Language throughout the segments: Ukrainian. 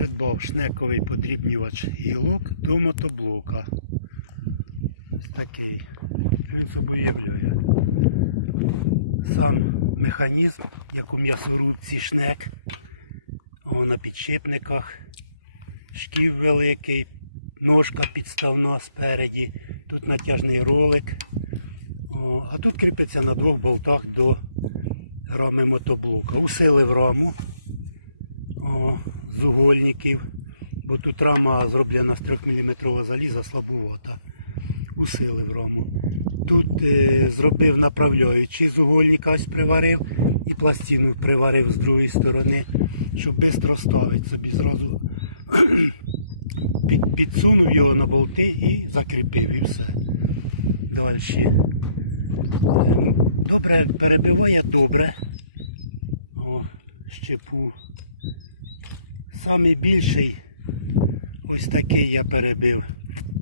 Придбав шнековий подрібнювач гілок до мотоблока. Ось такий. Він собою являє. Сам механізм, як у м'ясорубці шнек. О, на підшипниках. Шків великий, ножка підставна спереді. Тут натяжний ролик. О, а тут кріпиться на двох болтах до рами мотоблока. Усилив раму з угольників, бо тут рама зроблена з 3 мм заліза слабувата. Усилив раму. Тут е, зробив направляючий з угольника ось приварив і пластину приварив з другої сторони, щоб швидко ставити собі зразу. Під, підсунув його на болти і закріпив і все. Далі. Добре, перебиває добре. О, щепу. Самий більший ось такий я перебив.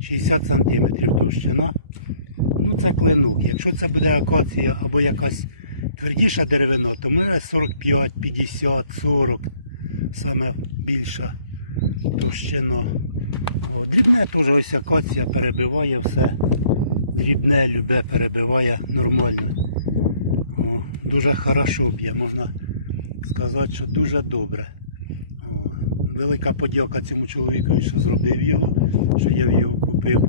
60 см товщина. Ну це клинок. Якщо це буде акація або якась твердіша деревина, то в мене 45, 50, 40. Саме більша товщина. Дрібне теж ось акація перебиває все. Дрібне, любе перебиває нормально. О, дуже хорошо б'є, можна сказати, що дуже добре. Велика подяка цьому чоловіку, що зробив його, що я його купив.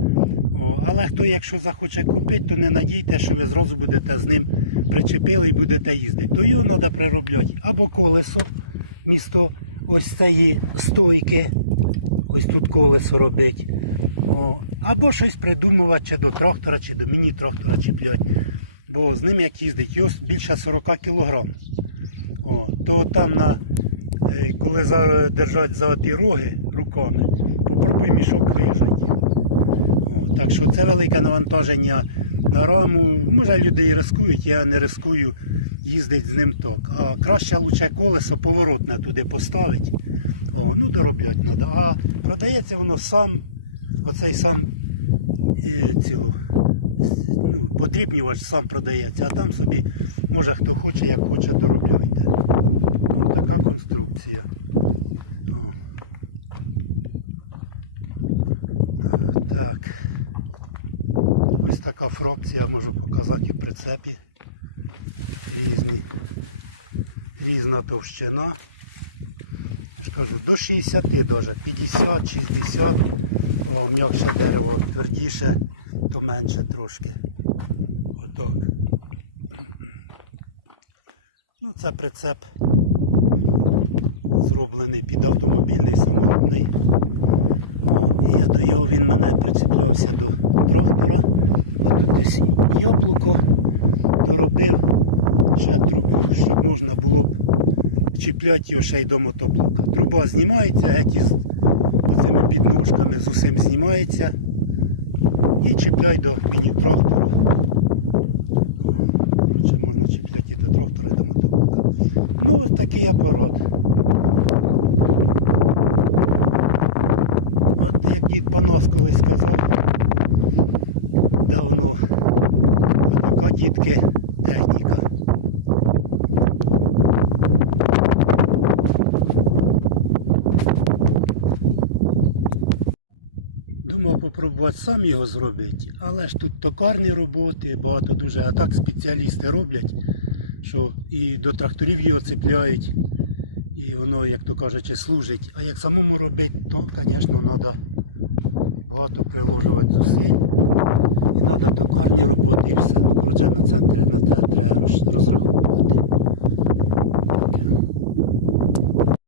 Але хто, якщо захоче купити, то не надійте, що ви зразу будете з ним причепили і будете їздити. То його треба приробляти або колесо, місто ось цієї стойки, ось тут колесо робить. О, або щось придумувати чи до трактора, чи до міні-трактора чіплять. Бо з ним як їздить, його більше 40 кг. То там на, коли держать за ті роги руками, попробуй мішок виїжджать. О, Так що це велике навантаження на раму. Може люди і рискують, я не рискую їздити з ним так. А краще лучше колесо поворотне туди поставити. О, ну дороблять треба. А продається воно сам, оцей сам е, цього, ну, подрібнювач сам продається, а там собі, може хто хоче, як хоче, доробляйте. Ну, така конструкція. О. Е, Так. Ось така фракція можу показати у прицепі. Різні. Різна товщина. Я ж кажу, до 60 даже, 50, 60. О, м'якше дерево, твердіше, то менше трошки. Отак. Ну, це прицеп зроблений під автомобільний саморобний. О, І я до його він мене прицеплявся до трактора. А тут десь яблуко доробив. Ще трубу, щоб можна було б чіпляти його ще й до мотоблока. Труба знімається, геть із цими підножками з усім знімається. І чіпляй до міні-трактора. Можна чіпляти і до трактора, і до мотоблока. Ну, ось такий апарат. от сам його зробити. Але ж тут токарні роботи, багато дуже. А так спеціалісти роблять, що і до тракторів його цепляють, і воно, як то кажучи, служить. А як самому робити, то, звісно, треба багато приложувати зусиль. І треба токарні.